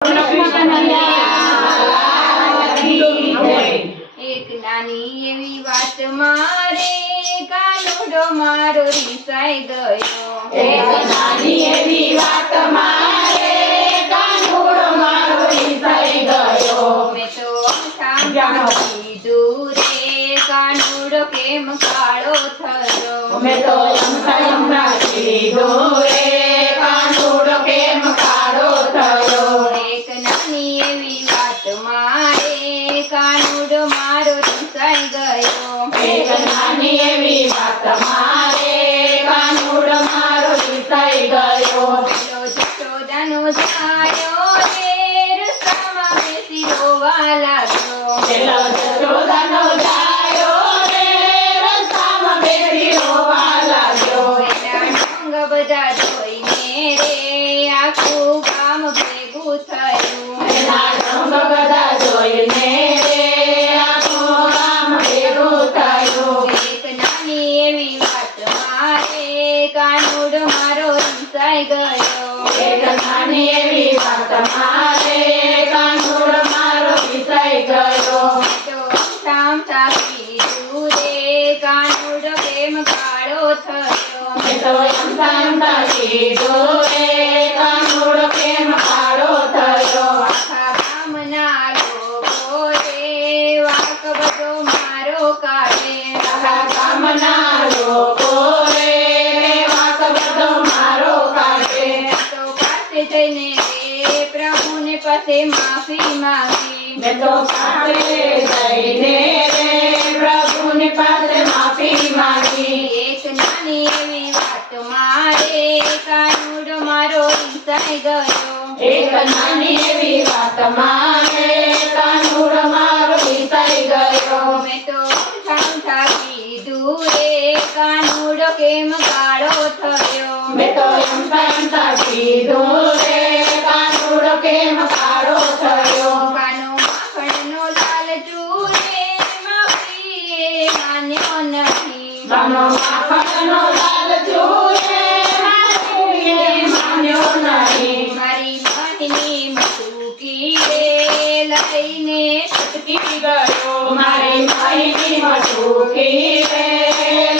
એક નાની એવી વાત મારે કાનુડો મારો રીસાઈ ગયો. એક નાની એવી વાત મારે કાનુડો મારો રીસાઈ ગયો. મેં તો કીધું રે કાનુડો કેમ કાળો થયો. મેં તો હમણાં કીધું રે કાનુડો કેમ કાળો થયો. એક નાની એવી વાત મારે કાનુડો મારો રીસાઈ ગયો. એક નાની એવી વાત મારે કાનુડો મારો રીસાઈ ગયો. પેલો જશોદાનો જાયો રે રસ્તામાં બેસી રોવા લાગ્યો. પેલો જશોદાનો જાયો રે રસ્તામાં બેસી રોવા લાગ્યો. એના ઢંગ બધા જોઈને રે આખું ગામ ભેગું થયું. એના ઢંગ બધા જોઈને રે આખું ગામ ભેગું થયું. એક નાની એવી વાત મારે કાનુડો મારો રીસાઈ ગયો. એક નાની એવી વાત મારે કાનુડો મારો રીસાઈ ગયો. તો સામતા કીધું રે કાનુડો કેમ કાળો થયો. મેં તો એમતા કીધું રે કાનુડો કેમ કાળો થયો. આખા ગામના લોકો રે વાંક બધો મારો કાઢે. આખા ગામના લોકો રે વાંક બધો મારો કાઢે. તો પાસે જઈને રે પ્રભુને પાસે માફી માંગી. મેં તો પાસે જઈને રે પ્રભુની પાસે માફી માંગી. એક નાની એવી વાત મારે કાનુડો મારો રીસાઈ ગયો. એક નાની એવી વાત મારે કાનુડો મારો રીસાઈ ગયો. મેં તો સામઠા કીધું રે કાનુડો કેમ કાળો થયો. મેં તો એમતા કીધું રે કાનુડો કેમ કાળો થયો. કાનો માખણનો લાલચુ રે માફીએ માન્યો નથી. કાનો માખણનો લાલચુ રે માફીએ માન્યો નહીં. મારી બહેની મટુકી રે લઈને છટકી ગયો. મારી માહિતી મટુકી રે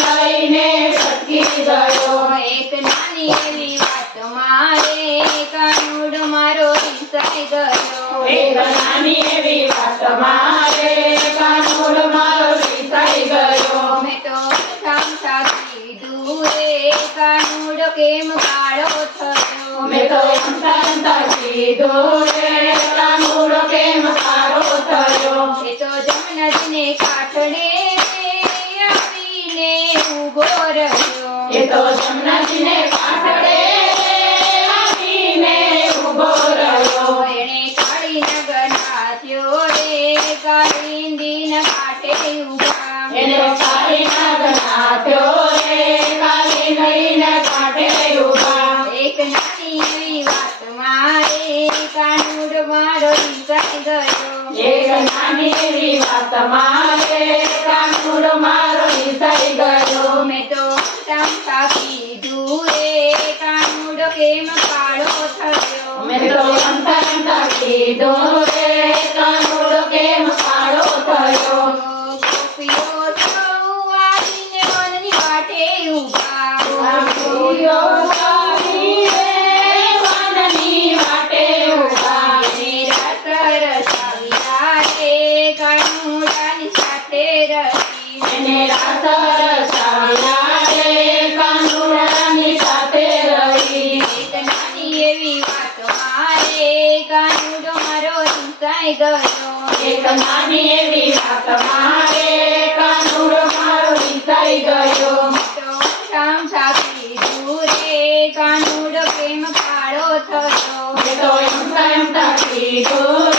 લઈને છટકી ગયો. એક નાની એવી વાત મારે કાનુડો મારો રીસાઈ ગયો. એક નાની એવી વાત મારે કાનુડો મારો રીસાઈ ગયો. મેં તો સામઠા કીધું રે કાનુડો કેમ કાળો થયો. મેં તો એમતા કીધું રે કાનુડો કેમ કાળો થયો. એ તો જમનાજીને કાંઠડે આવીને ઊભો રહ્યો. એ તો જમનાજીને કાંઠડે આવીને ઊભો રહ્યો. એણે કાળીનગર નાથ્યો રે કાળિંદીના કાંઠે ઊભા. એને કાળીનગર નાથ્યો રે કાળીનગરના કાંઠે ઊભા. એક નાની એવી વાત મારે કાનુડો મારો રીસાઈ ગયો. એક નાની એવી વાત મારે કાનુડો મારો રીસાઈ ગયો. મેં તો સામઠા કીધું રે કાનુડો કેમ કાળો થયો. મેં તો એમતા કીધું રે કાનુડો કેમ કાળો થયો. ગોપીઓ સૌ આવીને વનની વાટે ઊભા. ગોપીઓ આવી રે વનની વાટે ઊભા. મેરા સરસાવ્યા રે કાનુડાની સાથે રહી. એને રાસ રસાવ્યા રે કાનુડાની સાથે રહી. એક નાની એવી વાત મારે કાનુડો મારો રીસાઈ ગયો. એક નાની એવી વાત મારે કાનુડો મારો રીસાઈ ગયો. તો સામઠા કીધું રે કાનુડો કેમ કાળો થયો. મેં તો એમતા કીધું